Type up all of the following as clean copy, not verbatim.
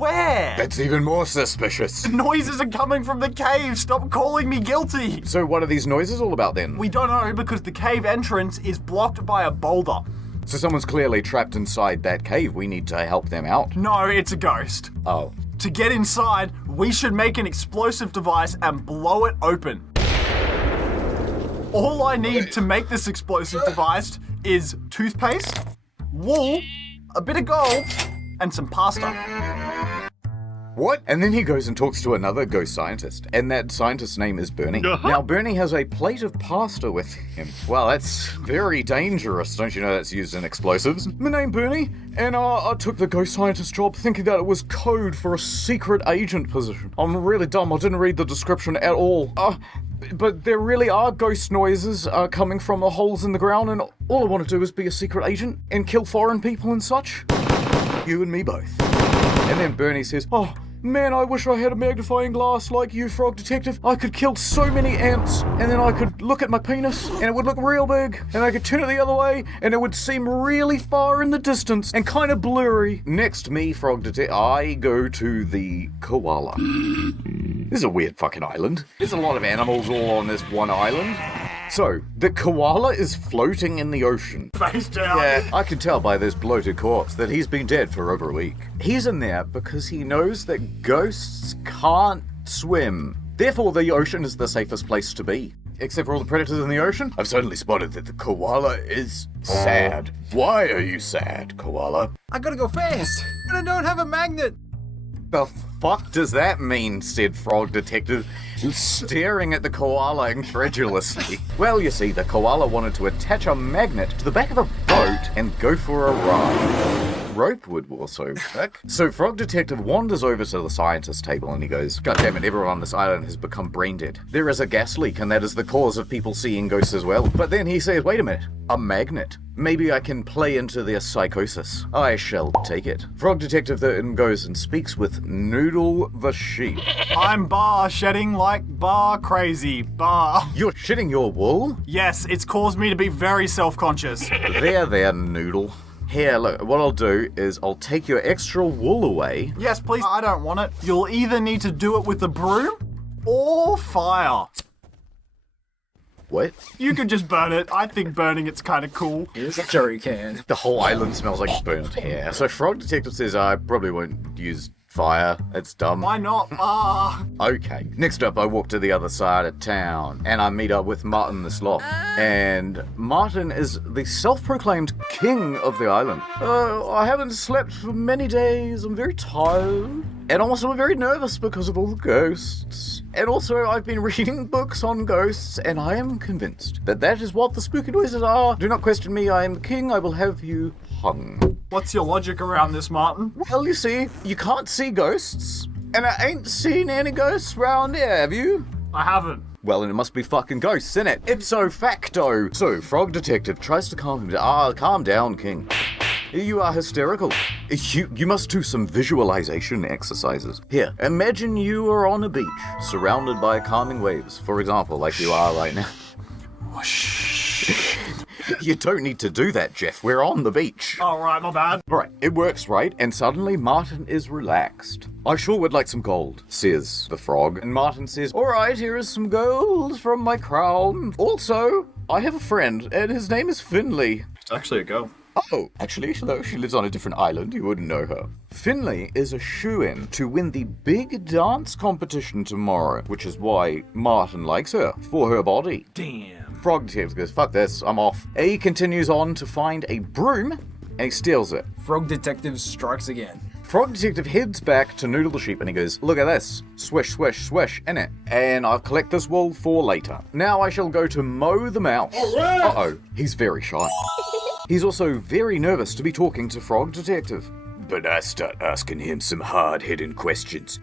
Where? That's even more suspicious. The noises are coming from the cave. Stop calling me guilty. So what are these noises all about then? We don't know because the cave entrance is blocked by a boulder. So someone's clearly trapped inside that cave. We need to help them out. No, it's a ghost. Oh. To get inside, we should make an explosive device and blow it open. All I need to make this explosive device is toothpaste, wool, a bit of gold, and some pasta. What? And then he goes and talks to another ghost scientist, and that scientist's name is Bernie. Now, Bernie has a plate of pasta with him. Well, that's very dangerous. Don't you know that's used in explosives? My name Bernie, and I took the ghost scientist job thinking that it was code for a secret agent position. I'm really dumb. I didn't read the description at all. But there really are ghost noises coming from the holes in the ground, and all I want to do is be a secret agent and kill foreign people and such. You and me both. And then Bernie says, oh, man, I wish I had a magnifying glass like you, Frog Detective. I could kill so many ants, and then I could look at my penis, and it would look real big, and I could turn it the other way, and it would seem really far in the distance, and kind of blurry. Next to me, Frog Detective, I go to the koala. This is a weird fucking island. There's a lot of animals all on this one island. So, the koala is floating in the ocean. Face down. Yeah, I can tell by this bloated corpse that he's been dead for over a week. He's in there because he knows that ghosts can't swim. Therefore, the ocean is the safest place to be. Except for all the predators in the ocean. I've suddenly spotted that the koala is sad. Why are you sad, koala? I gotta go fast, but I don't have a magnet. The fuck does that mean, said Frog Detective, staring at the koala incredulously. Well, you see, the koala wanted to attach a magnet to the back of a boat and go for a ride. Rope would also work. So Frog Detective wanders over to the scientist table and he goes, God damn it, everyone on this island has become brain dead. There is a gas leak and that is the cause of people seeing ghosts as well. But then he says, wait a minute, a magnet. Maybe I can play into their psychosis. I shall take it. Frog Detective then goes and speaks with Noodle the sheep. I'm bar shedding like bar crazy. Bar. You're shitting your wool? Yes, it's caused me to be very self-conscious. There, Noodle. Here, look, what I'll do is I'll take your extra wool away. Yes, please. I don't want it. You'll either need to do it with the broom or fire. What? You could just burn it. I think burning it's kind of cool. Here's a jerry can. The whole island smells like burnt hair. So Frog Detective says I probably won't use fire. It's dumb. Why not? Okay. Next up, I walk to the other side of town and I meet up with Martin the Sloth. And Martin is the self-proclaimed king of the island. I haven't slept for many days. I'm very tired. And also I'm very nervous because of all the ghosts. And also I've been reading books on ghosts and I am convinced that that is what the spooky noises are. Do not question me. I am the king. I will have you hung. What's your logic around this, Martin? Well, you see, you can't see ghosts. And I ain't seen any ghosts round here, have you? I haven't. Well, then it must be fucking ghosts, innit? Ipso facto. So, Frog Detective tries to calm him down. Calm down, King. You are hysterical. You must do some visualization exercises. Here, imagine you are on a beach, surrounded by calming waves. For example, like you are right now. You don't need to do that, Jeff. We're on the beach. Alright, my bad. Alright, it works, right? And suddenly Martin is relaxed. I sure would like some gold, says the frog. And Martin says, alright, here is some gold from my crown. Also, I have a friend, and his name is Finley. It's actually a girl. Oh, actually, though, she lives on a different island. You wouldn't know her. Finley is a shoo-in to win the big dance competition tomorrow, which is why Martin likes her, for her body. Damn. Frog Detective goes, fuck this, I'm off. He continues on to find a broom, and he steals it. Frog Detective strikes again. Frog Detective heads back to Noodle the sheep and he goes, look at this. Swish, swish, swish, innit? And I'll collect this wool for later. Now I shall go to mow the mouse. Right. Uh-oh, he's very shy. He's also very nervous to be talking to Frog Detective. But I start asking him some hard-hitting questions.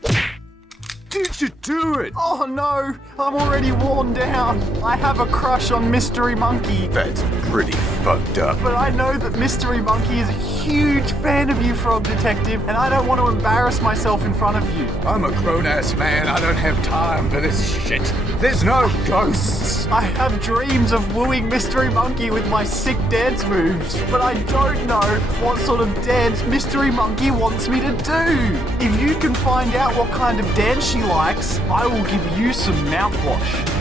Did you do it? Oh no, I'm already worn down. I have a crush on Mystery Monkey. That's pretty fucked up. But I know that Mystery Monkey is a huge fan of you, Frog Detective, and I don't want to embarrass myself in front of you. I'm a grown-ass man. I don't have time for this shit. There's no ghosts. I have dreams of wooing Mystery Monkey with my sick dance moves, but I don't know what sort of dance Mystery Monkey wants me to do. If you can find out what kind of dance she likes, I will give you some mouthwash.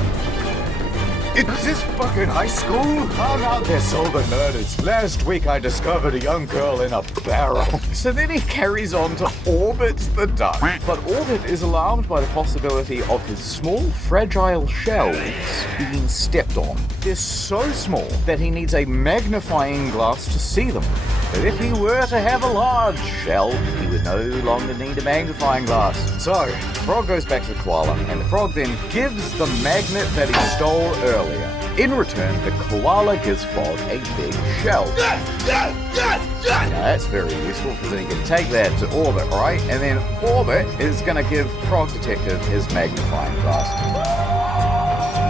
Is this fucking high school? I'm out there solving murders. Last week I discovered a young girl in a barrel. So then he carries on to Orbit the duck. But Orbit is alarmed by the possibility of his small, fragile shells being stepped on. They're so small that he needs a magnifying glass to see them. But if he were to have a large shell, he would no longer need a magnifying glass. So, Frog goes back to the koala, and the frog then gives the magnet that he stole earlier. In return, the koala gives Frog a big shell. Now that's very useful, because then he can take that to Orbit, right? And then Orbit is going to give Frog Detective his magnifying glass.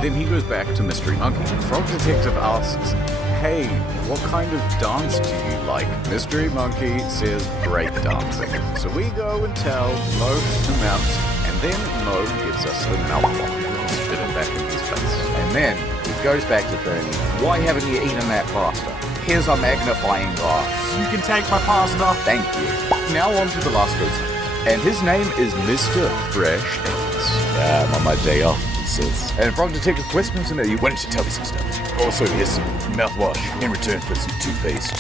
Then he goes back to Mystery Monkey. Frog Detective asks, "Hey, what kind of dance do you like?" Mystery Monkey says break dancing. So we go and tell Mo the mouse, and then Mo gives us the mouthwash and spit it back in his face. And then he goes back to Bernie. Why haven't you eaten that pasta? Here's a magnifying glass. You can take my pasta. Thank you. Now on to the last person. And his name is Mr. Fresh Eggs. On my day off, he says. And Frog Detective questions him, why don't you tell me some stuff? Also, here's some mouthwash in return for some toothpaste.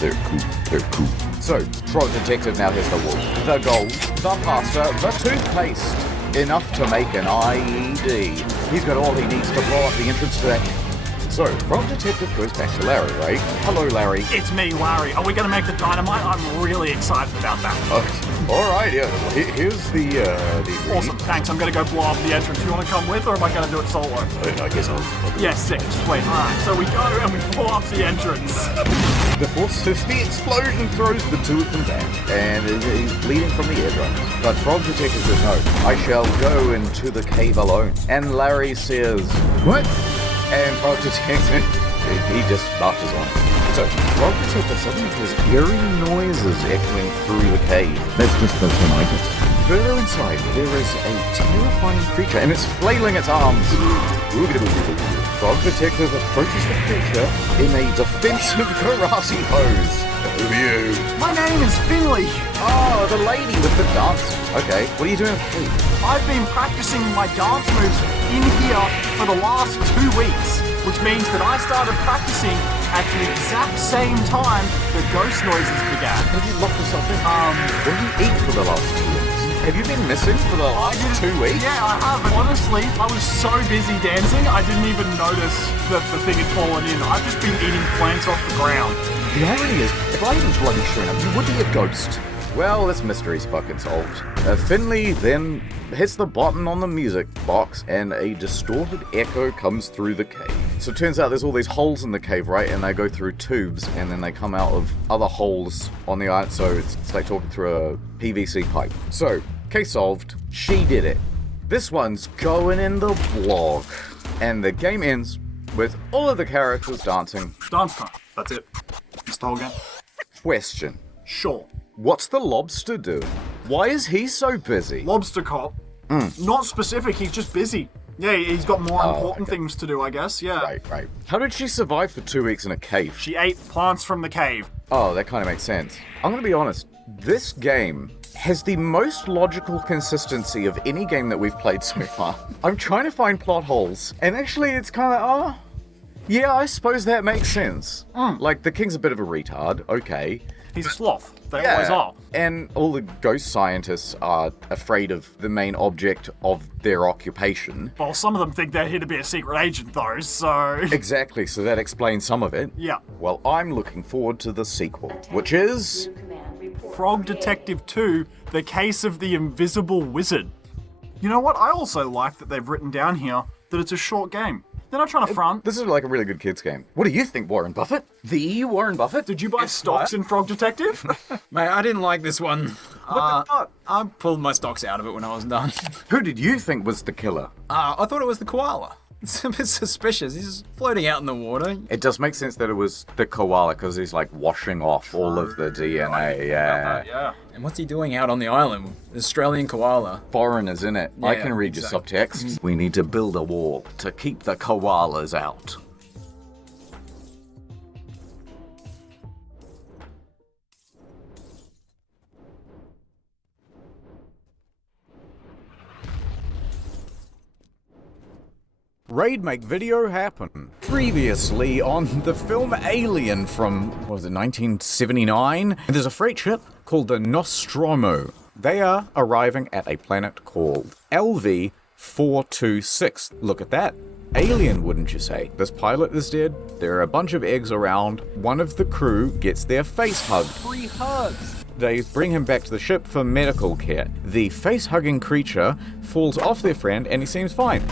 They're cool. So, Frog Detective now has the wool, the gold, the pasta, the toothpaste. Enough to make an IED. He's got all he needs to blow up the entrance to that. So, Frog Detective goes back to Larry, right? Hello, Larry. It's me, Larry. Are we going to make the dynamite? I'm really excited about that. Okay. All right, yeah. Here's the ingredient. Awesome, thanks. I'm going to go blow up the entrance. You want to come with, or am I going to do it solo? I guess I'll do Yeah, sick. Sweet. All right, so we go and we blow up the entrance. The force of the explosion throws the two of them back, and he's bleeding from the eardrums. But Frog Detective says, no, I shall go into the cave alone. And Larry says, what? And Frog Detective, he just marches on. So, Frog Detective suddenly hears eerie noises echoing through the cave. That's just the tinnitus. Further inside, there is a terrifying creature, and it's flailing its arms. Frog Detective approaches the creature in a defensive karate pose. Who are you? My name is Finley. Oh, the lady with the dance. Okay, what are you doing? I've been practicing my dance moves in here for the last 2 weeks, which means that I started practicing at the exact same time the ghost noises began. Have you locked yourself in? What did you eat for the last 2 weeks? Have you been missing for the last 2 weeks? Yeah, I have. Honestly, I was so busy dancing, I didn't even notice that the thing had fallen in. I've just been eating plants off the ground. The irony is, if I hadn't bloody shown up, you would be a ghost. Well, this mystery's fucking solved. Finley then hits the button on the music box, and a distorted echo comes through the cave. So it turns out there's all these holes in the cave, right? And they go through tubes, and then they come out of other holes on the island. So it's like talking through a PVC pipe. So, case solved. She did it. This one's going in the blog. And the game ends with all of the characters dancing. Dance time. That's it. It's the whole game. Question. Sure. What's the lobster doing? Why is he so busy? Lobster cop. Not specific, he's just busy. Yeah, he's got more important things to do, I guess, yeah. Right. How did she survive for 2 weeks in a cave? She ate plants from the cave. Oh, that kind of makes sense. I'm gonna be honest. This game has the most logical consistency of any game that we've played so far. I'm trying to find plot holes, and actually it's kind of, yeah, I suppose that makes sense. Like, the king's a bit of a retard, okay. He's a sloth. They always are. And all the ghost scientists are afraid of the main object of their occupation. Well, some of them think they're here to be a secret agent, though, so... Exactly, so that explains some of it. Yeah. Well, I'm looking forward to the sequel, which is... Frog Detective 2, The Case of the Invisible Wizard. You know what? I also like that they've written down here that it's a short game. They're not trying to front. This is like a really good kids game. What do you think, Warren Buffett? The Warren Buffett? Did you buy stocks in Frog Detective? Mate, I didn't like this one. What the fuck? I pulled my stocks out of it when I was done. Who did you think was the killer? I thought it was the koala. It's a bit suspicious. He's floating out in the water. It does make sense that it was the koala because he's like washing off all of the DNA. Yeah. Yeah. And what's he doing out on the island? Australian koala. Foreigners in it. I Yeah, can read your subtext. We need to build a wall to keep the koalas out. Raid make video happen. Previously on the film Alien from, 1979? There's a freight ship called the Nostromo. They are arriving at a planet called LV-426. Look at that. Alien, wouldn't you say? This pilot is dead. There are a bunch of eggs around. One of the crew gets their face hugged. Free hugs. They bring him back to the ship for medical care. The face-hugging creature falls off their friend and he seems fine.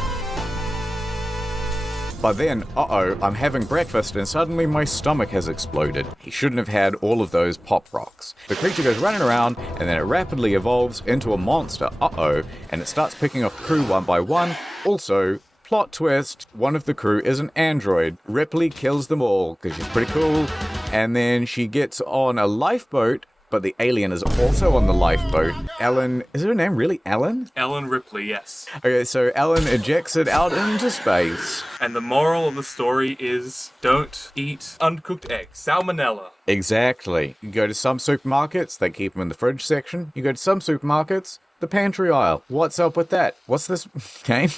But then, I'm having breakfast and suddenly my stomach has exploded. He shouldn't have had all of those pop rocks. The creature goes running around and then it rapidly evolves into a monster, and it starts picking off the crew one by one. Also, plot twist, one of the crew is an android. Ripley kills them all because she's pretty cool, and then she gets on a lifeboat, but the alien is also on the lifeboat. Ellen, is her name really Ellen? Ellen Ripley, yes. Okay, so Ellen ejects it out into space. And the moral of the story is don't eat uncooked eggs. Salmonella. Exactly. You go to some supermarkets, they keep them in the fridge section. You go to some supermarkets, the pantry aisle. What's up with that? What's this game?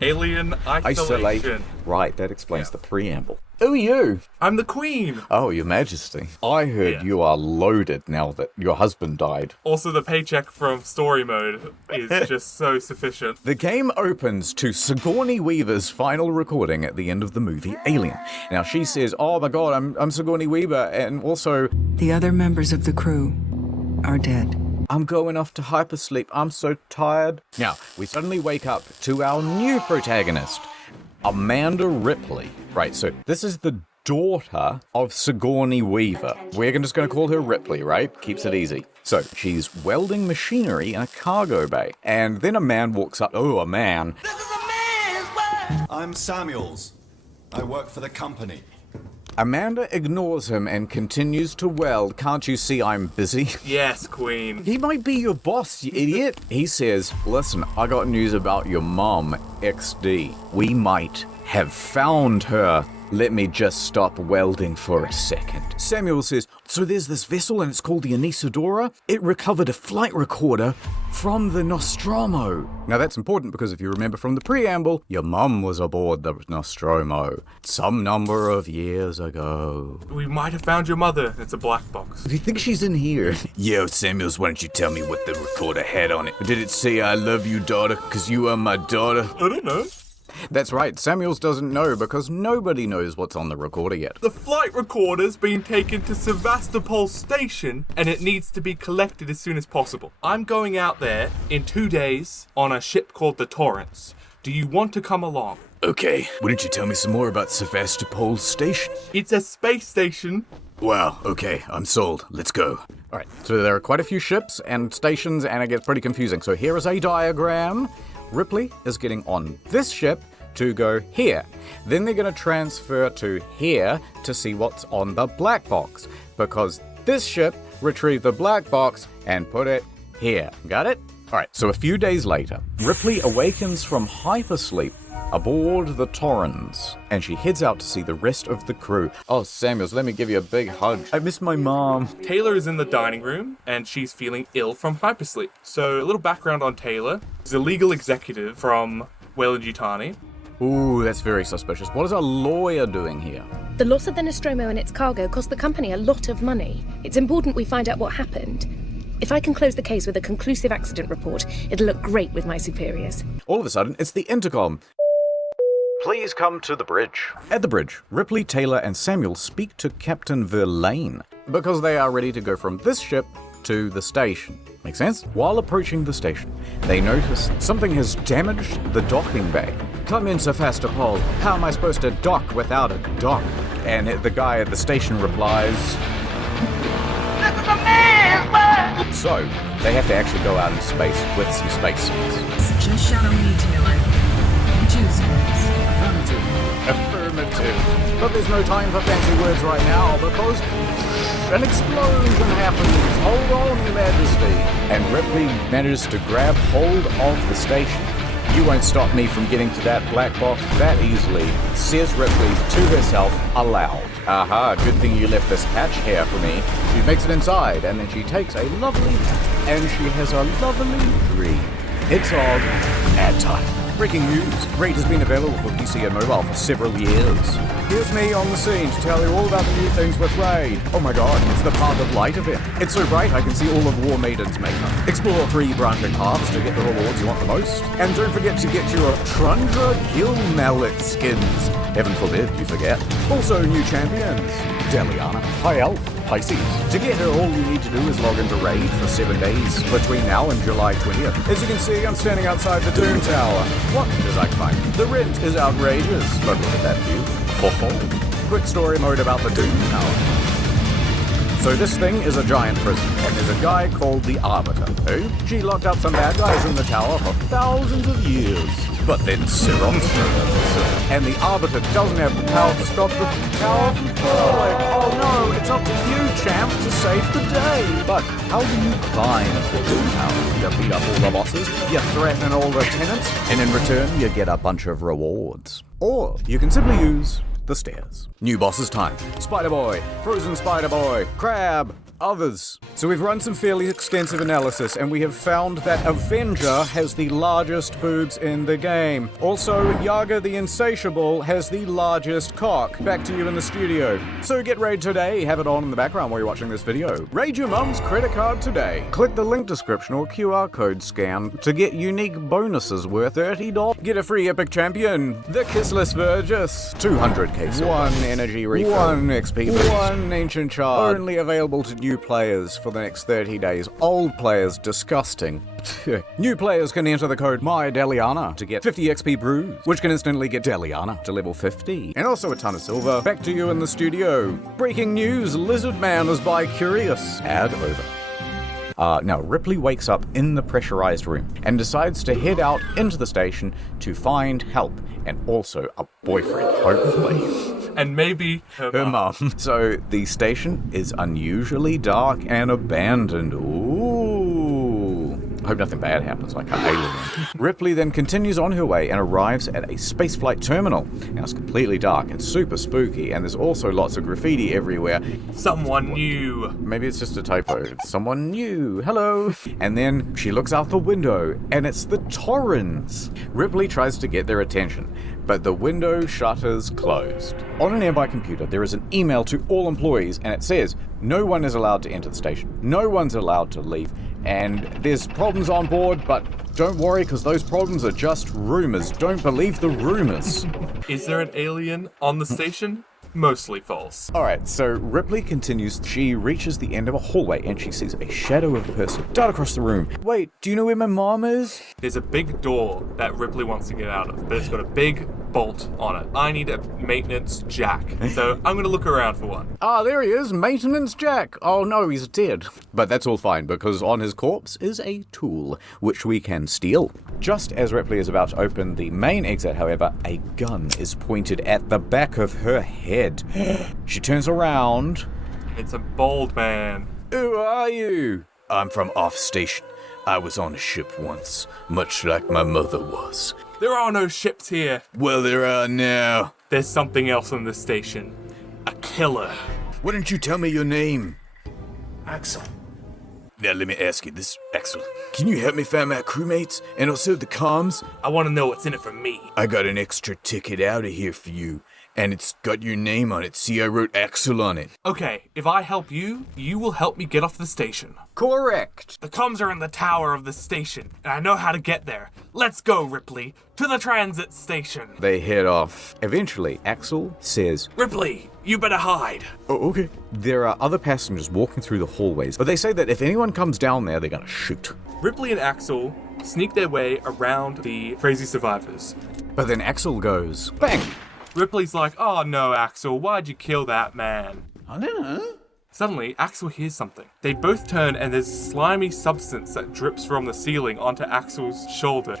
Alien isolation. Right, that explains the preamble. Who are you? I'm the queen. Oh, your majesty. I heard you are loaded now that your husband died. Also, the paycheck from story mode is just so sufficient. The game opens to Sigourney Weaver's final recording at the end of the movie Alien. Now, she says, oh my god, I'm Sigourney Weaver, and also... The other members of the crew are dead. I'm going off to hypersleep. I'm so tired. Now, we suddenly wake up to our new protagonist, Amanda Ripley. Right, so this is the daughter of Sigourney Weaver. We're just going to call her Ripley, right? Keeps it easy. So, she's welding machinery in a cargo bay. And then a man walks up. Oh, a man. This is a man's world! I'm Samuels. I work for the company. Amanda ignores him and continues to weld. Can't you see I'm busy? Yes, queen. He might be your boss, you idiot. He says, listen, I got news about your mom, XD. We might have found her. Let me just stop welding for a second. Samuel says, so there's this vessel and it's called the Anesidora. It recovered a flight recorder from the Nostromo. Now that's important because if you remember from the preamble, your mum was aboard the Nostromo some number of years ago. We might have found your mother. It's a black box. Do you think she's in here? Yo, Samuels, why don't you tell me what the recorder had on it? Did it say, I love you, daughter, because you are my daughter? I don't know. That's right, Samuels doesn't know because nobody knows what's on the recorder yet. The flight recorder's been taken to Sevastopol Station and it needs to be collected as soon as possible. I'm going out there in 2 days on a ship called the Torrance. Do you want to come along? Okay, wouldn't you tell me some more about Sevastopol Station? It's a space station. Wow, okay, I'm sold. Let's go. Alright, so there are quite a few ships and stations and it gets pretty confusing. So here is a diagram. Ripley is getting on this ship to go here. Then they're going to transfer to here to see what's on the black box, because this ship retrieved the black box and put it here. Got it? Alright, so a few days later, Ripley awakens from hypersleep aboard the Torrens, and she heads out to see the rest of the crew. Oh, Samuels, let me give you a big hug. I miss my mom. Taylor is in the dining room, and she's feeling ill from hypersleep. So, a little background on Taylor. She's a legal executive from Weyland-Yutani. Ooh, that's very suspicious. What is a lawyer doing here? The loss of the Nostromo and its cargo cost the company a lot of money. It's important we find out what happened. If I can close the case with a conclusive accident report, it'll look great with my superiors. All of a sudden, it's the intercom. Please come to the bridge. At the bridge, Ripley, Taylor, and Samuel speak to Captain Verlaine because they are ready to go from this ship to the station. Make sense? While approaching the station, they notice something has damaged the docking bay. Come in, Sevastopol. How am I supposed to dock without a dock? And the guy at the station replies, This is a man's world! so they have to actually go out in space with some spacesuits. Just shadow me, Taylor. Choose yours. Affirmative. But there's no time for fancy words right now because an explosion happens. Hold on, Your Majesty. And Ripley manages to grab hold of the station. You won't stop me from getting to that black box that easily, says Ripley to herself aloud. Aha, good thing you left this hatch here for me. She makes it inside, and then she takes a lovely nap, and she has a lovely dream. It's of ad time. Breaking news. Raid has been available for PC and mobile for several years. Here's me on the scene to tell you all about the new things with Raid. Oh my god, it's the Path of Light event. It's so bright I can see all of War Maiden's makeup. Explore 3 branching paths to get the rewards you want the most. And don't forget to get your Trundra Gill Mallet skins. Heaven forbid you forget. Also new champions. Deliana, High Elf, Pisces. To get her, all you need to do is log into Raid for 7 days between now and July 20th. As you can see, I'm standing outside the Doom Tower. What does I find? The rent is outrageous, but look at that view. Ho ho. Quick story mode about the Doom Tower. So this thing is a giant prison, and there's a guy called the Arbiter, who she locked up some bad guys in the tower for thousands of years. But then Siron showed up, and the Arbiter doesn't have the power to stop the tower from falling. Oh no, it's up to you, champ, to save the day. But how do you climb the Doom Tower? You beat up all the bosses, you threaten all the tenants, and in return you get a bunch of rewards. Or you can simply use the stairs. New bosses time. Spider-Boy, Frozen Spider-Boy, Crab, others. So we've run some fairly extensive analysis and we have found that Avenger has the largest boobs in the game. Also, Yaga the Insatiable has the largest cock. Back to you in the studio. So get Raid today, have it on in the background while you're watching this video. Raid your mum's credit card today. Click the link description or QR code scan to get unique bonuses worth $30. Get a free epic champion, the Kissless Vergis, 200k silver, 1 energy refill, 1 XP boost, 1 ancient shard, only available to new players for the next 30 days. Old players, disgusting. New players can enter the code MyDeliana to get 50 XP brews, which can instantly get Deliana to level 50. And also a ton of silver. Back to you in the studio. Breaking news, Lizard Man is bi-curious. Ad over. Now, Ripley wakes up in the pressurized room and decides to head out into the station to find help and also a boyfriend, hopefully. And maybe her mum. So the station is unusually dark and abandoned. Ooh. Hope nothing bad happens like an alien. Ripley then continues on her way and arrives at a spaceflight terminal. Now it's completely dark and super spooky, and there's also lots of graffiti everywhere. Someone new. Maybe it's just a typo. It's someone new. Hello. And then she looks out the window, and it's the Torrens. Ripley tries to get their attention, but the window shutters closed. On an nearby computer, there is an email to all employees, and it says, no one is allowed to enter the station. No one's allowed to leave. And there's problems on board, but don't worry, because those problems are just rumors. Don't believe the rumors. Is there an alien on the station? Mostly false. Alright, so Ripley continues. She reaches the end of a hallway and she sees a shadow of a person dart across the room. Wait, do you know where my mom is? There's a big door that Ripley wants to get out of, but it's got a big bolt on it. I need a maintenance jack, so I'm gonna look around for one. Ah, there he is, Maintenance Jack. Oh no, he's dead. But that's all fine, because on his corpse is a tool, which we can steal. Just as Ripley is about to open the main exit, however, a gun is pointed at the back of her head. She turns around. It's a bald man. Who are you? I'm from off station. I was on a ship once, much like my mother was. There are no ships here. Well, there are now. There's something else on the station. A killer. Why don't you tell me your name? Axel. Now let me ask you this, Axel. Can you help me find my crewmates and also the comms? I want to know what's in it for me. I got an extra ticket out of here for you. And it's got your name on it. See, I wrote Axel on it. Okay, if I help you, you will help me get off the station. Correct. The comms are in the tower of the station, and I know how to get there. Let's go, Ripley, to the transit station. They head off. Eventually, Axel says, Ripley, you better hide. Oh, okay. There are other passengers walking through the hallways, but they say that if anyone comes down there, they're gonna shoot. Ripley and Axel sneak their way around the crazy survivors. But then Axel goes, bang! Ripley's like, oh no, Axel, why'd you kill that man? I don't know. Suddenly, Axel hears something. They both turn and there's a slimy substance that drips from the ceiling onto Axel's shoulder.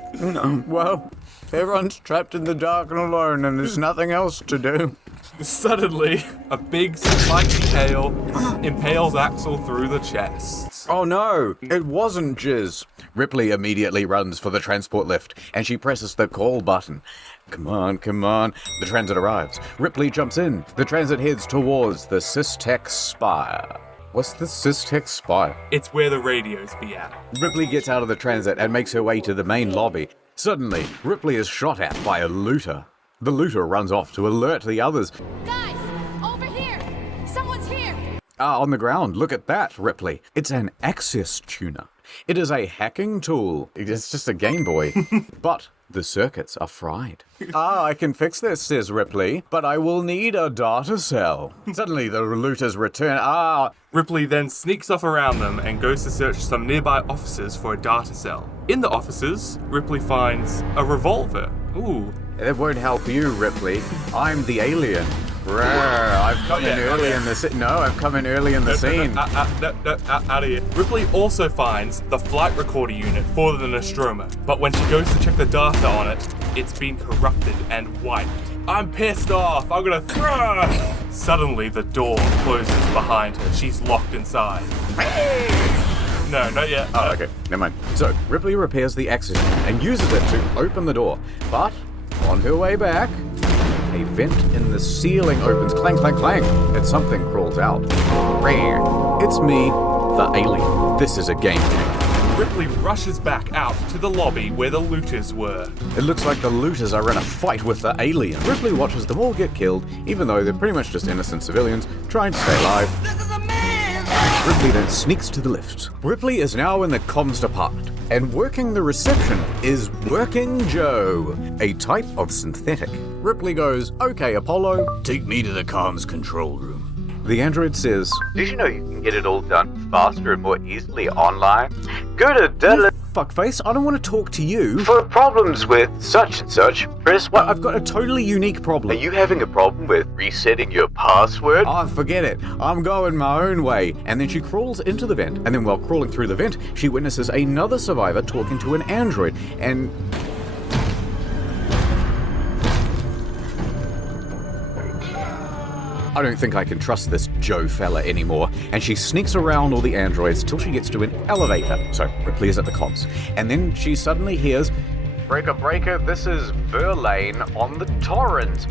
Well, everyone's trapped in the dark and alone and there's nothing else to do. Suddenly, a big spiky tail impales Axel through the chest. Oh no, it wasn't jizz. Ripley immediately runs for the transport lift and she presses the call button. Come on, come on. The transit arrives. Ripley jumps in. The transit heads towards the Systech Spire. What's the Systech Spire? It's where the radios be at. Ripley gets out of the transit and makes her way to the main lobby. Suddenly, Ripley is shot at by a looter. The looter runs off to alert the others. Guys, over here! Someone's here! On the ground, look at that, Ripley. It's an access tuner. It is a hacking tool. It's just a Game Boy. But the circuits are fried. I can fix this, says Ripley, but I will need a data cell. Suddenly, the looters return. Ripley then sneaks off around them and goes to search some nearby offices for a data cell. In the offices, Ripley finds a revolver. Ooh. It won't help you, Ripley. I'm the alien. I've come in early in the scene. No, I've come in early in the scene. Out of here. Ripley also finds the flight recorder unit for the Nostromo, but when she goes to check the data on it, it's been corrupted and wiped. I'm pissed off. I'm gonna throw. Suddenly, the door closes behind her. She's locked inside. No, not yet. Oh, okay. Never mind. So, Ripley repairs the access and uses it to open the door. But, on her way back, a vent in the ceiling opens. Clang, clang, clang. And something crawls out. It's me, the alien. This is a game changer. Ripley rushes back out to the lobby where the looters were. It looks like the looters are in a fight with the alien. Ripley watches them all get killed, even though they're pretty much just innocent civilians trying to stay alive. This is a man! Ripley then sneaks to the lift. Ripley is now in the comms department, and working the reception is Working Joe, a type of synthetic. Ripley goes, "Okay, Apollo, take me to the comms control room." The android says, "Did you know you can get it all done faster and more easily online? Go to fuckface, I don't want to talk to you. For problems with such and such, press 1. I've got a totally unique problem. Are you having a problem with resetting your password? Oh, forget it. I'm going my own way." And then she crawls into the vent, and then while crawling through the vent, she witnesses another survivor talking to an android, and... I don't think I can trust this Joe fella anymore, and she sneaks around all the androids till she gets to an elevator. So Ripley is at the comms, and then she suddenly hears, "Breaker, breaker, this is Verlaine on the torrent."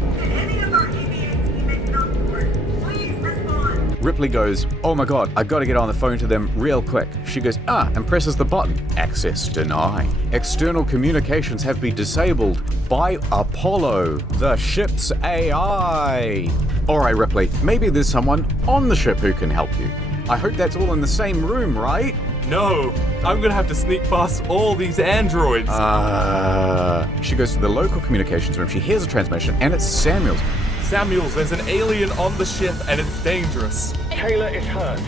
Ripley goes, "Oh my god, I gotta get on the phone to them real quick." She goes, and presses the button. Access denied. External communications have been disabled by Apollo, the ship's AI. Alright, Ripley, maybe there's someone on the ship who can help you. I hope that's all in the same room, right? No, I'm gonna have to sneak past all these androids. She goes to the local communications room. She hears a transmission, and it's Samuels. Samuels, there's an alien on the ship and it's dangerous. Kayla is hurt.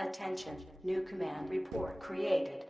Attention, new command report created.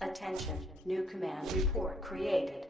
Attention, new command report created.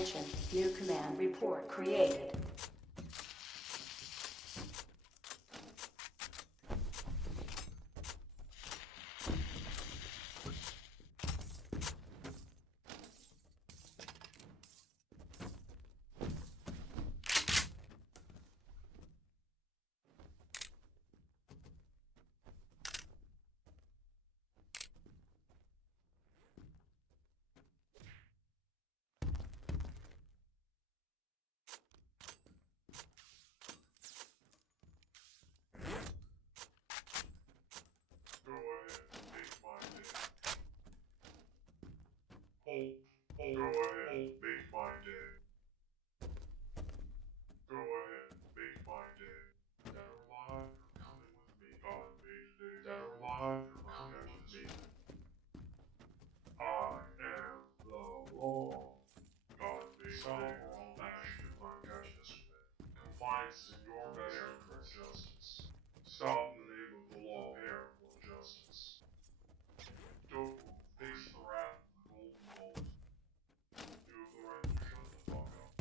Attention, new command report created. Go ahead, make my day. Go ahead, make my day. Go ahead, make my day. Dead or alive, you're coming with me. God made day. Dead or alive, you're coming with me. I am the law. God made day. All action unjust way. Compliance in your best interest. Justice. Stop in the name of the law. Prepare for justice. Don't move. Face the wrath of the golden bolt. You have the right to shut the fuck up.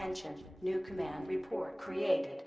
Attention, new command report created.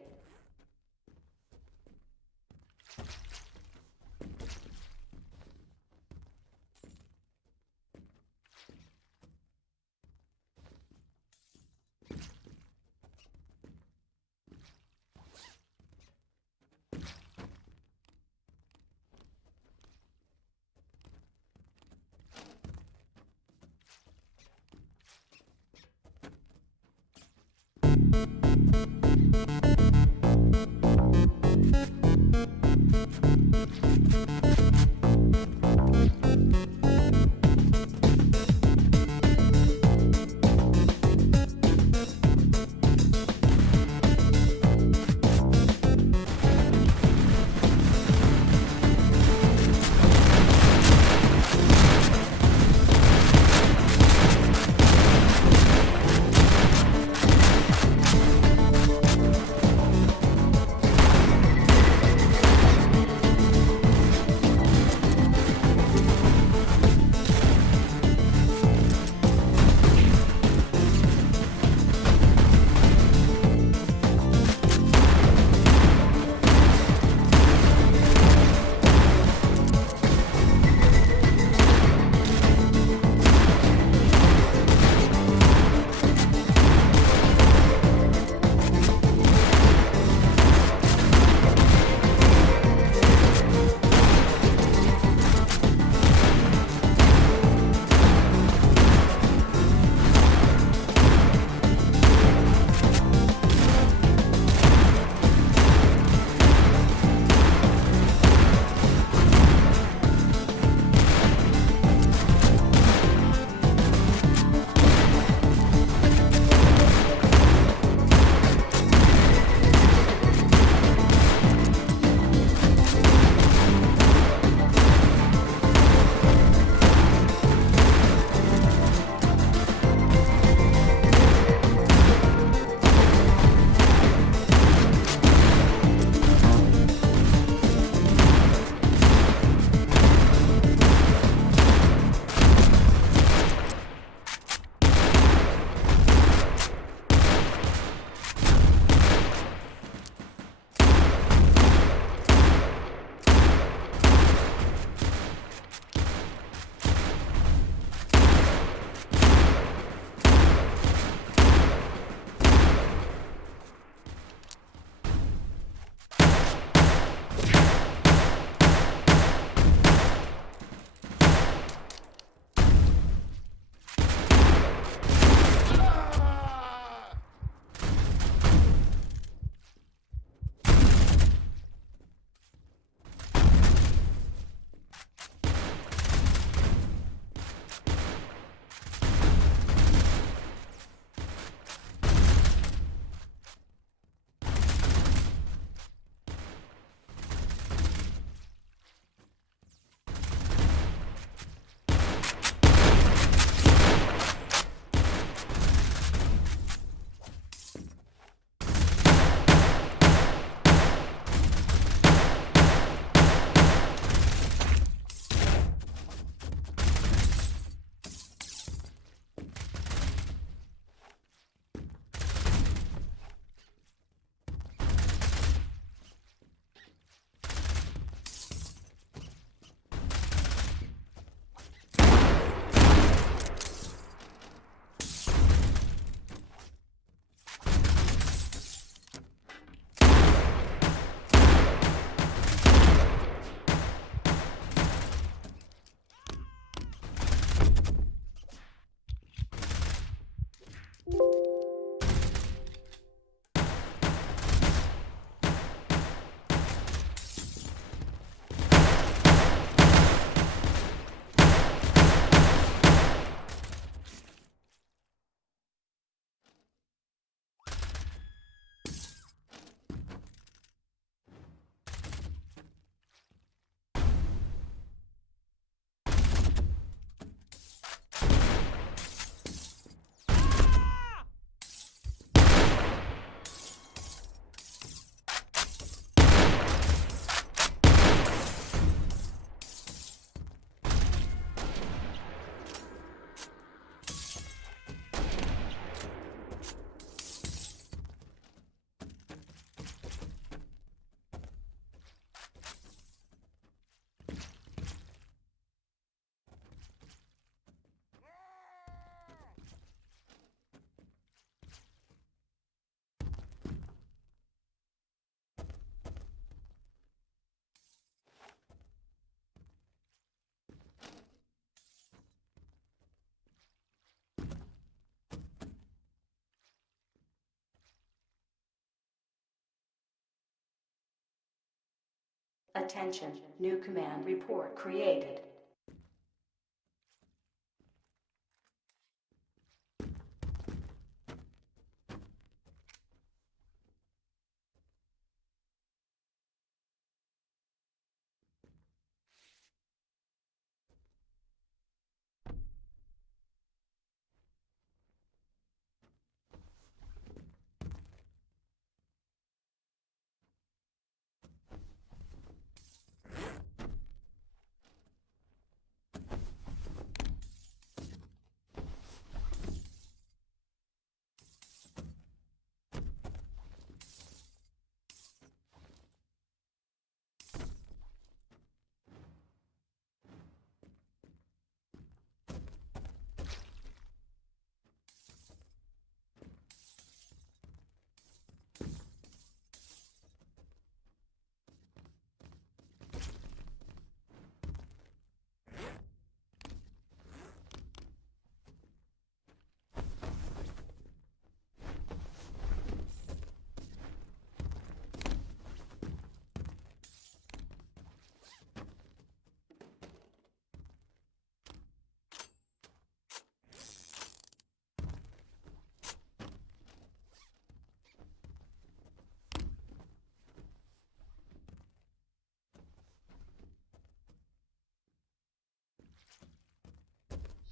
Attention, new command report created.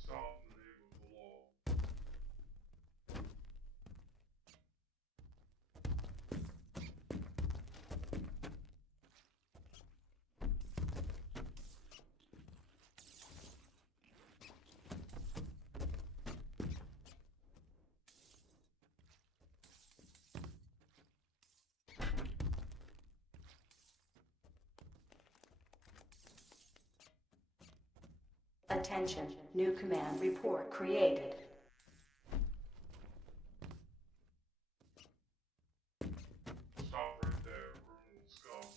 Stop in the name of the law. Attention, new command report created. Stop right there, criminal scum.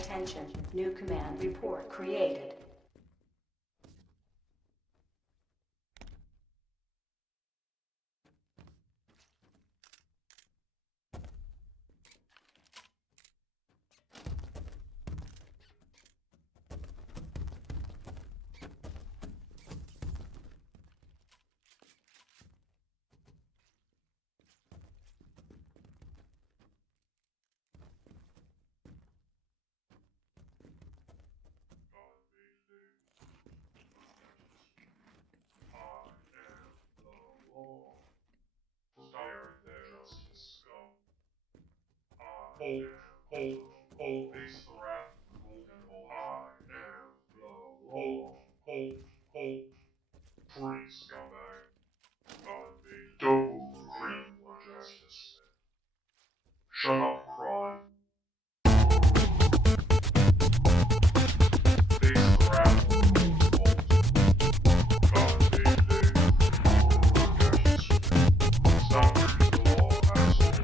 Attention, new command report created. Hold, face the wrath of the golden ball. I am the law. Hold, freeze, scumbag. God made don't move, freedom or justice. Shut up, crime. Face the wrath of the golden balls. God made freedom or justice. Stop reading the law, asshole.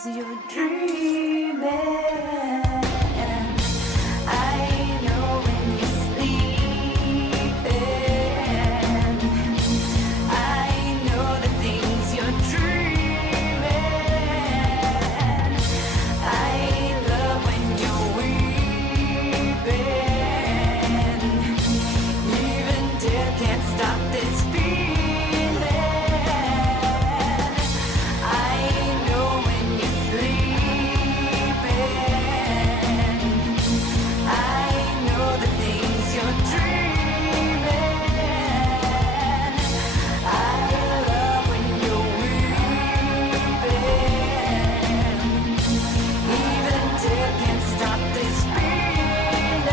things you're dreaming. I know when you're sleeping. I know the things you're dreaming. I love when you're weeping. Even death can't stop this feeling. I know when you're sleeping. I know the things you're dreaming. I love when you're weeping. Even death can't stop this feeling.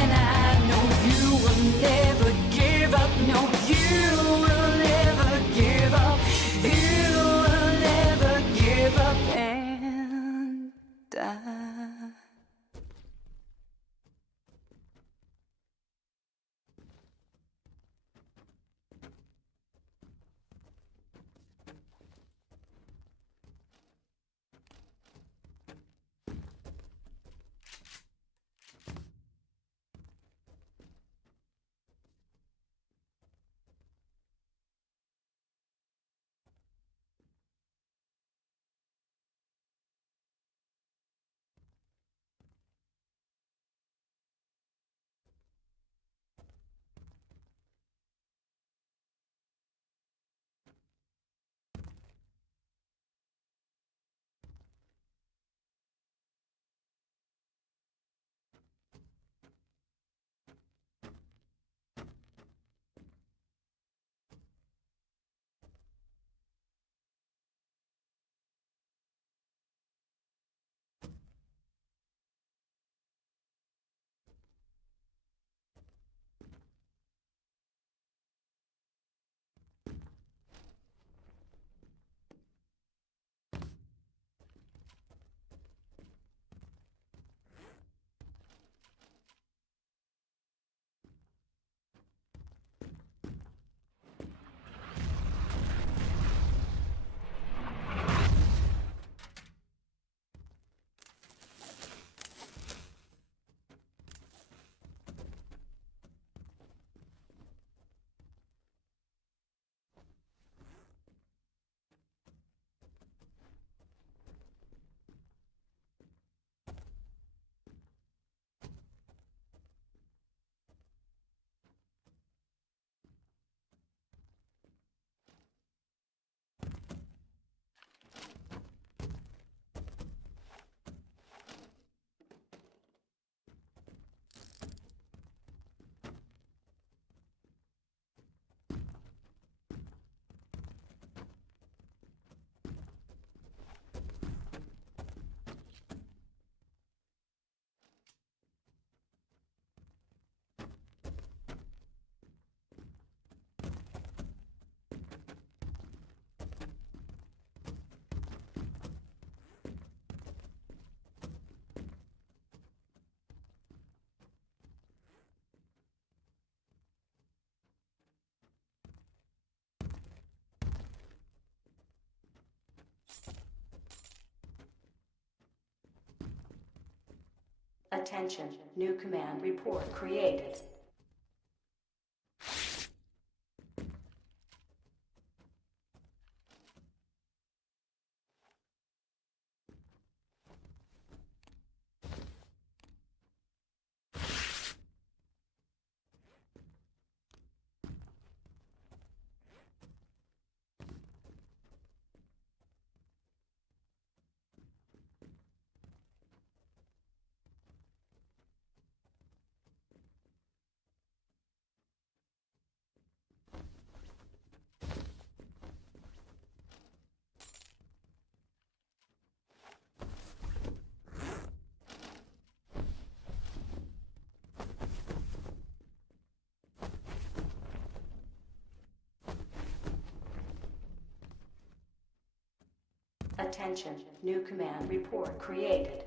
And I know you will never give up. No, you will never give up. You will never give up. And I. Attention, new command report created. Attention, new command report created.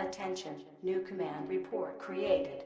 Attention, new command report created.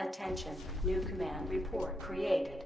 Attention, new command report created.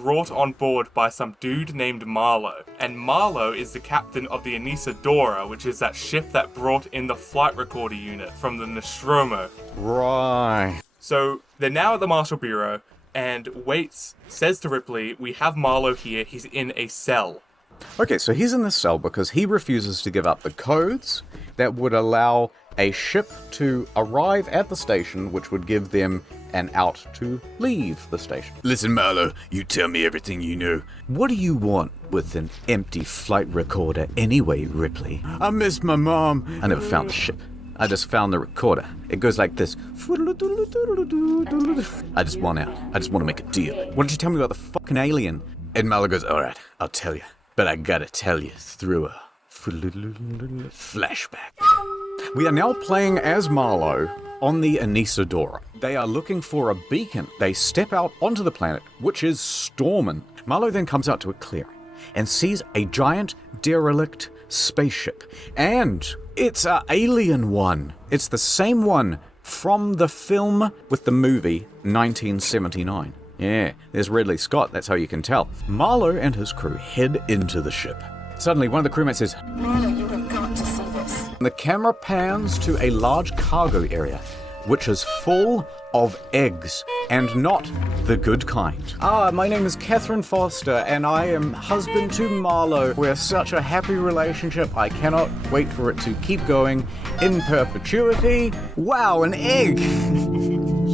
brought on board by some dude named Marlowe. And Marlowe is the captain of the Anesidora, which is that ship that brought in the flight recorder unit from the Nostromo. Right. So they're now at the Marshal Bureau, and Waits says to Ripley, we have Marlowe here, he's in a cell. Okay, so he's in the cell because he refuses to give up the codes that would allow a ship to arrive at the station, which would give them an out to leave the station. Listen, Marlowe, you tell me everything you know. What do you want with an empty flight recorder anyway, Ripley? I miss my mom. I never found the ship. I just found the recorder. It goes like this. I just want out. I just want to make a deal. Why don't you tell me about the fucking alien? And Marlowe goes, all right, I'll tell you. But I gotta tell you through a flashback. We are now playing as Marlowe on the Anesidora. They are looking for a beacon. They step out onto the planet, which is storming. Marlowe then comes out to a clearing and sees a giant derelict spaceship. And it's an alien one. It's the same one from the film with the movie 1979. Yeah, there's Ridley Scott, that's how you can tell. Marlowe and his crew head into the ship. Suddenly, one of the crewmates says, Marlowe, you have got to see this. The camera pans to a large cargo area, which is full of eggs, and not the good kind. My name is Catherine Foster, and I am husband to Marlowe. We're such a happy relationship, I cannot wait for it to keep going in perpetuity. Wow, an egg!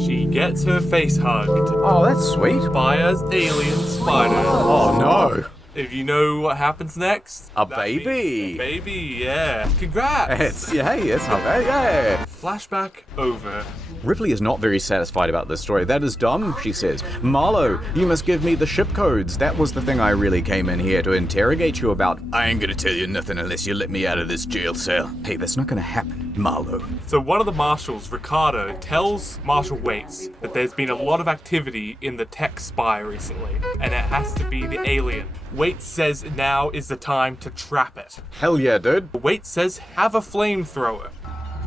She gets her face hugged. Oh, that's sweet. By an alien spider. Oh, no. If you know what happens next, a baby. A baby, yeah. Congrats. It's not bad, yeah. Flashback over. Ripley is not very satisfied about this story. That is dumb, she says. Marlowe, you must give me the ship codes. That was the thing I really came in here to interrogate you about. I ain't gonna tell you nothing unless you let me out of this jail cell. Hey, that's not gonna happen, Marlowe. So one of the marshals, Ricardo, tells Marshal Waits that there's been a lot of activity in the tech spy recently, and it has to be the alien. Waits says now is the time to trap it. Hell yeah, dude. Waits says have a flamethrower.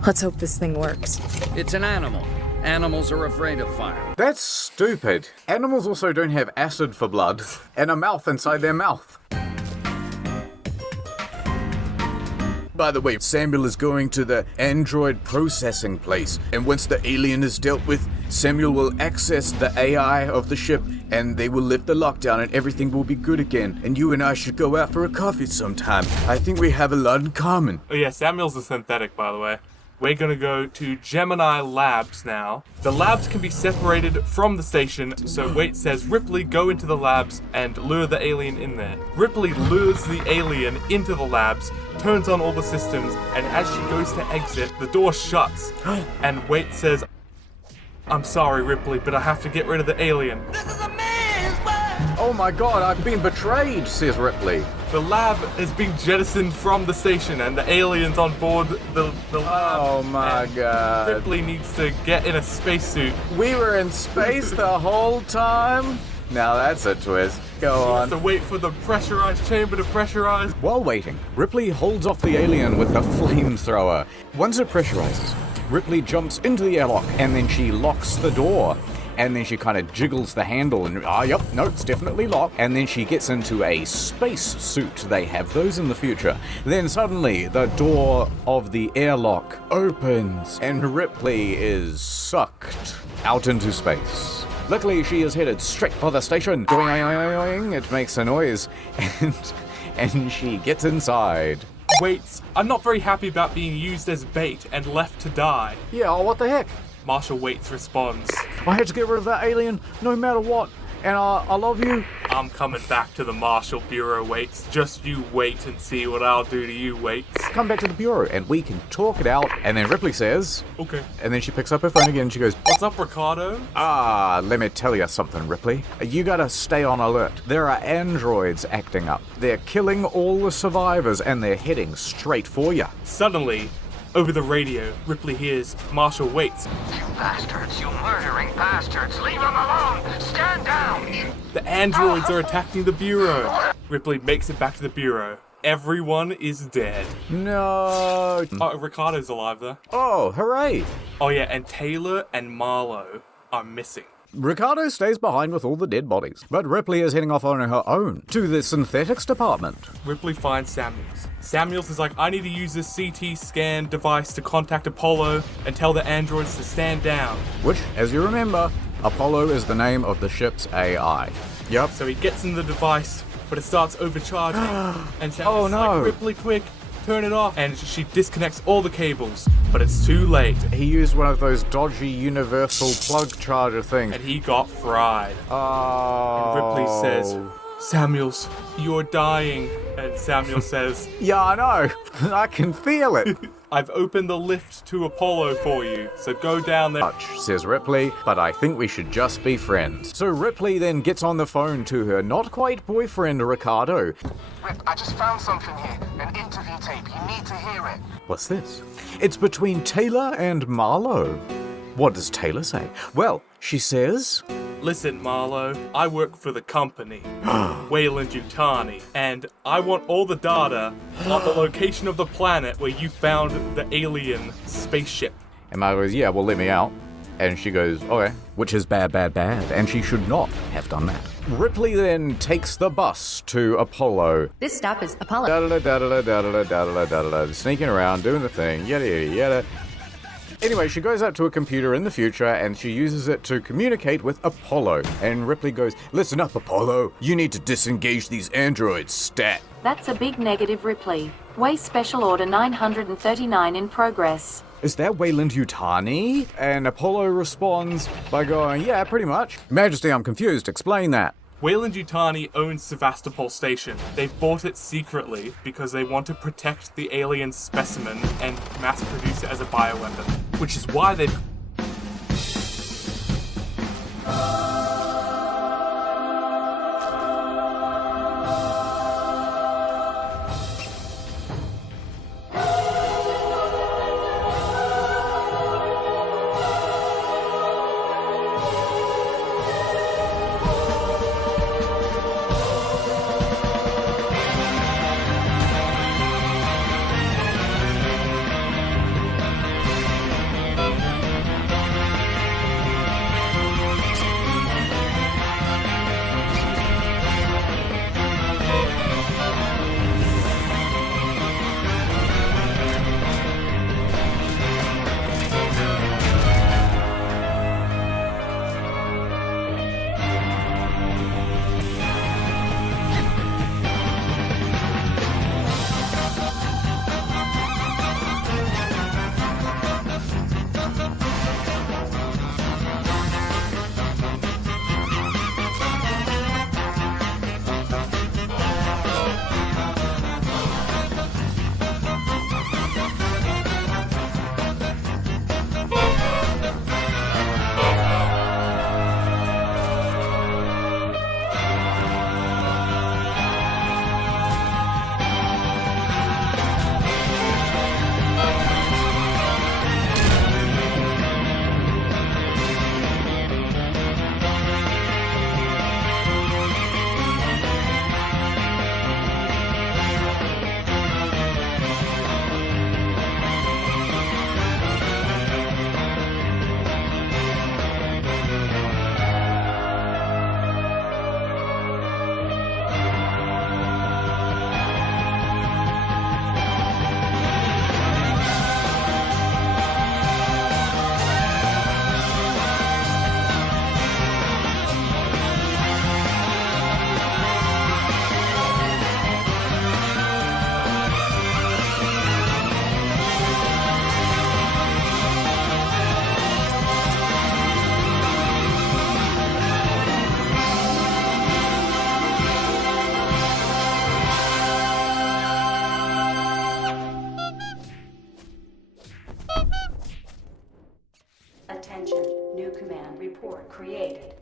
Let's hope this thing works. It's an animal. Animals are afraid of fire. That's stupid. Animals also don't have acid for blood and a mouth inside their mouth. By the way, Samuel is going to the android processing place, and once the alien is dealt with, Samuel will access the AI of the ship, and they will lift the lockdown, and everything will be good again. And you and I should go out for a coffee sometime. I think we have a lot in common. Oh yeah, Samuel's a synthetic, by the way. We're gonna go to Gemini Labs now. The labs can be separated from the station, so Waits says, Ripley, go into the labs and lure the alien in there. Ripley lures the alien into the labs, turns on all the systems, and as she goes to exit, the door shuts. And Waits says, I'm sorry, Ripley, but I have to get rid of the alien. Oh my god, I've been betrayed, says Ripley. The lab is being jettisoned from the station and the alien's on board the lab. Oh my god. Ripley needs to get in a spacesuit. We were in space the whole time? Now that's a twist. Go on. She has to wait for the pressurized chamber to pressurize. While waiting, Ripley holds off the alien with a flamethrower. Once it pressurizes, Ripley jumps into the airlock and then she locks the door. And then she kind of jiggles the handle and, yep, no, it's definitely locked. And then she gets into a space suit. They have those in the future. Then suddenly the door of the airlock opens and Ripley is sucked out into space. Luckily, she is headed straight for the station. Doing, it makes a noise and she gets inside. Waits, I'm not very happy about being used as bait and left to die. Yeah, what the heck? Marshal Waits responds, I had to get rid of that alien no matter what, and I love you. I'm coming back to the Marshal Bureau, Waits. Just you wait and see what I'll do to you, Waits. Come back to the Bureau and we can talk it out. And then Ripley says, okay. And then she picks up her phone again and she goes, what's up, Ricardo? Let me tell you something, Ripley. You gotta stay on alert. There are androids acting up. They're killing all the survivors and they're heading straight for you. Suddenly, over the radio, Ripley hears Marshal Waits. You bastards, you murdering bastards, leave him alone! Stand down! The androids are attacking the Bureau. Ripley makes it back to the Bureau. Everyone is dead. No. Oh, Ricardo's alive though. Oh, hooray. Oh yeah, and Taylor and Marlowe are missing. Ricardo stays behind with all the dead bodies, but Ripley is heading off on her own to the synthetics department. Ripley finds Samuels. Samuels is like, I need to use this CT scan device to contact Apollo and tell the androids to stand down. Which, as you remember, Apollo is the name of the ship's AI. Yep. So he gets in the device, but it starts overcharging. And Samuels is like, Ripley, quick, turn it off. And she disconnects all the cables, but it's too late. He used one of those dodgy universal plug charger things. And he got fried. Oh. And Ripley says, Samuels, you're dying. And Samuel says, Yeah, I know. I can feel it. I've opened the lift to Apollo for you, so go down there. Says Ripley, but I think we should just be friends. So Ripley then gets on the phone to her not quite boyfriend, Ricardo. Rip, I just found something here. An interview tape. You need to hear it. What's this? It's between Taylor and Marlowe. What does Taylor say? Well, she says... Listen, Marlowe, I work for the company, Weyland-Yutani, and I want all the data on the location of the planet where you found the alien spaceship. And Marlowe goes, yeah, well, let me out. And she goes, okay. Which is bad, and she should not have done that. Ripley then takes the bus to Apollo. This stop is Apollo. Sneaking around, doing the thing, yada, yada, yada. Anyway, she goes out to a computer in the future and she uses it to communicate with Apollo. And Ripley goes, listen up, Apollo. You need to disengage these androids, stat. That's a big negative, Ripley. Way Special Order 939 in progress. Is that Weyland-Yutani? And Apollo responds by going, yeah, pretty much. Majesty, I'm confused. Explain that. Weyland-Yutani owns Sevastopol Station. They've bought it secretly because they want to protect the alien specimen and mass produce it as a bioweapon, which is why they've... Attention, new command report created.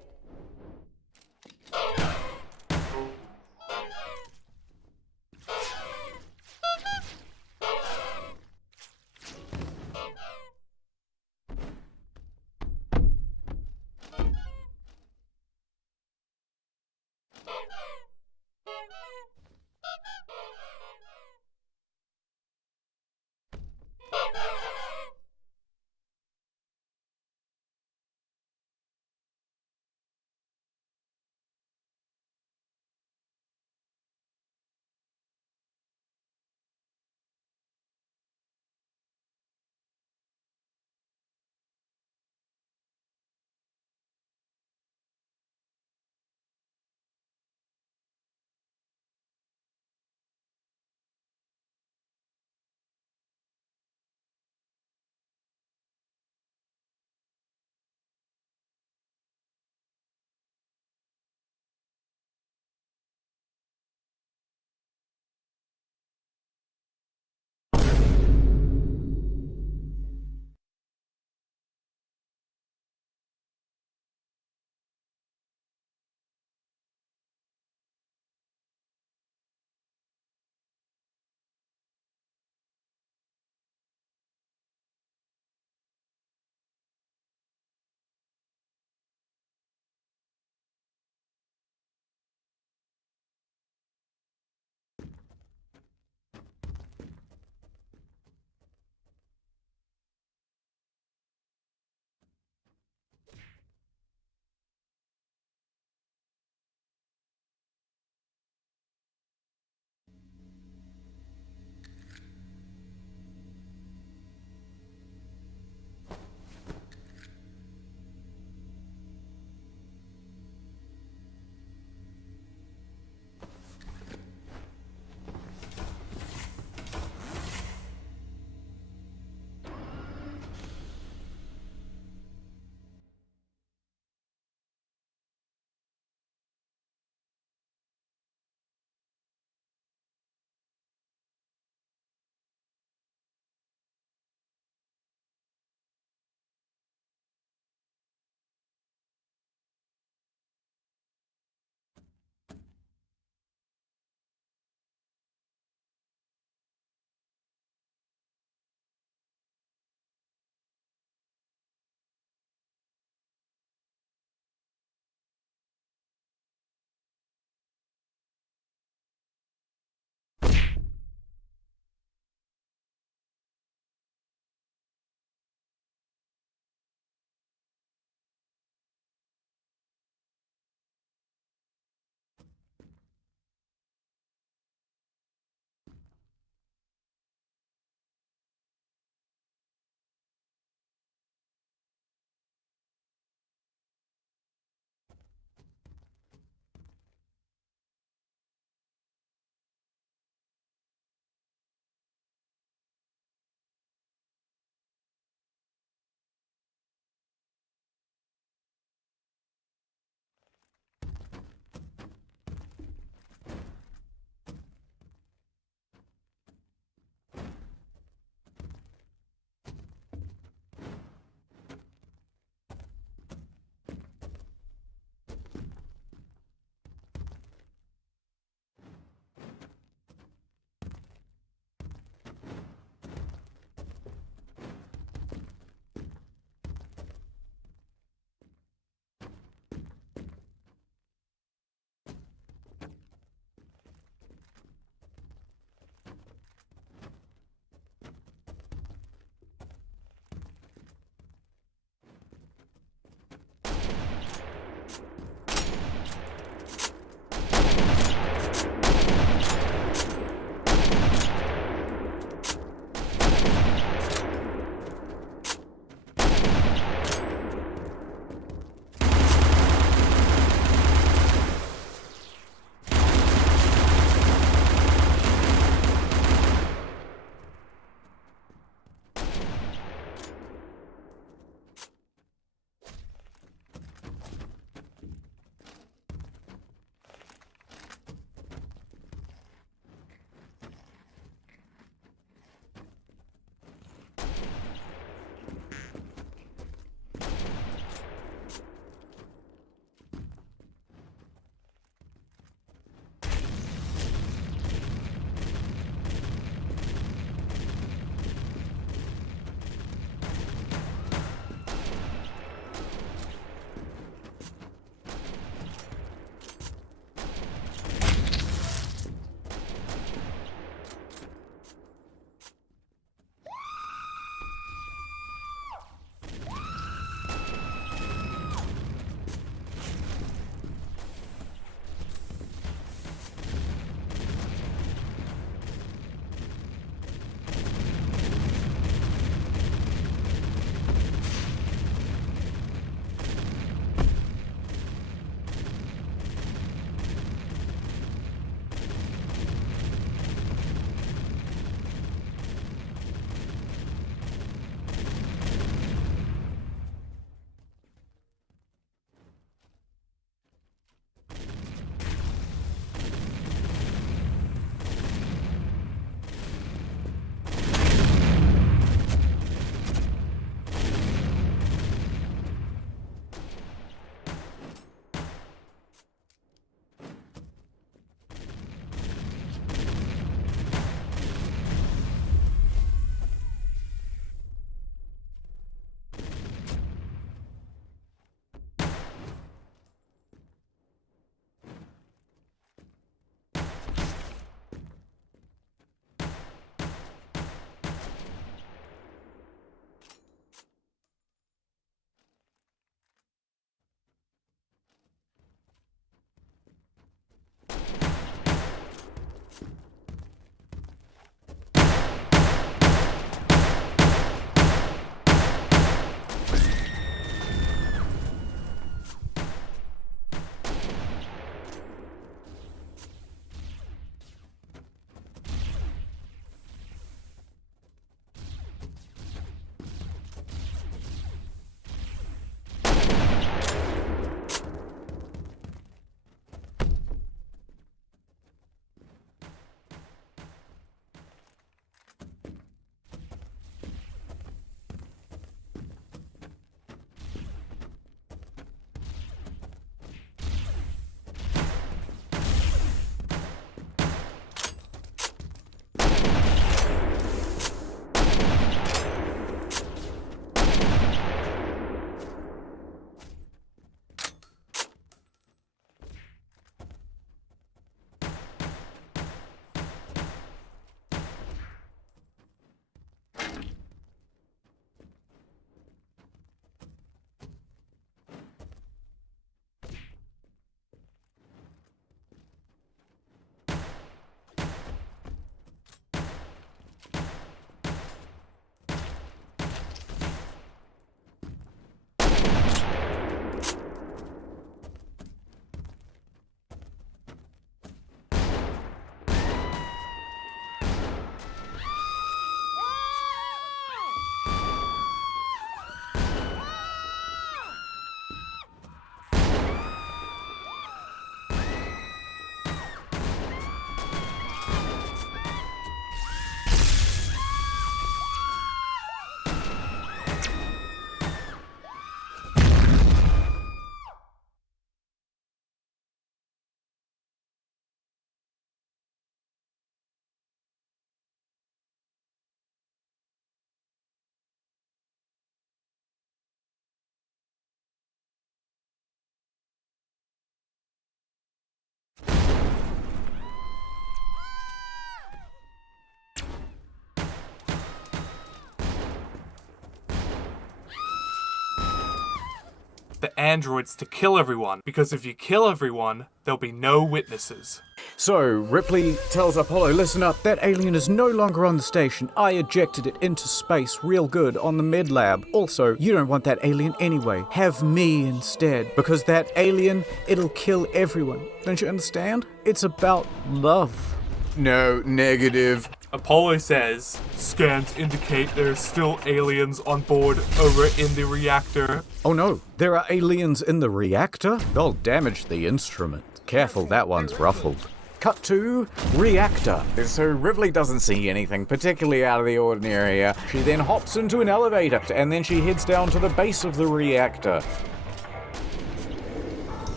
the androids to kill everyone, because if you kill everyone, there'll be no witnesses. So, Ripley tells Apollo, listen up, that alien is no longer on the station. I ejected it into space real good on the med lab. Also, you don't want that alien anyway. Have me instead. Because that alien, it'll kill everyone. Don't you understand? It's about love. No, negative. Apollo says, scans indicate there are still aliens on board over in the reactor. Oh no, there are aliens in the reactor? They'll damage the instrument. Careful, that one's ruffled. Cut to reactor. So Ripley doesn't see anything particularly out of the ordinary here. She then hops into an elevator, and then she heads down to the base of the reactor.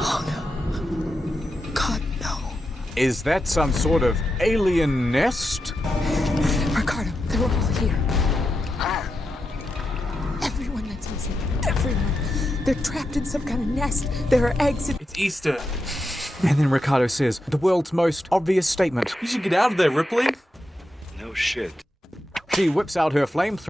Oh no. God, no. Is that some sort of alien nest? Ricardo, they're all here. Everyone that's missing. Everyone. They're trapped in some kind of nest. There are eggs. It's Easter. And then Ricardo says, the world's most obvious statement. You should get out of there, Ripley. No shit. She whips out her flamethrower.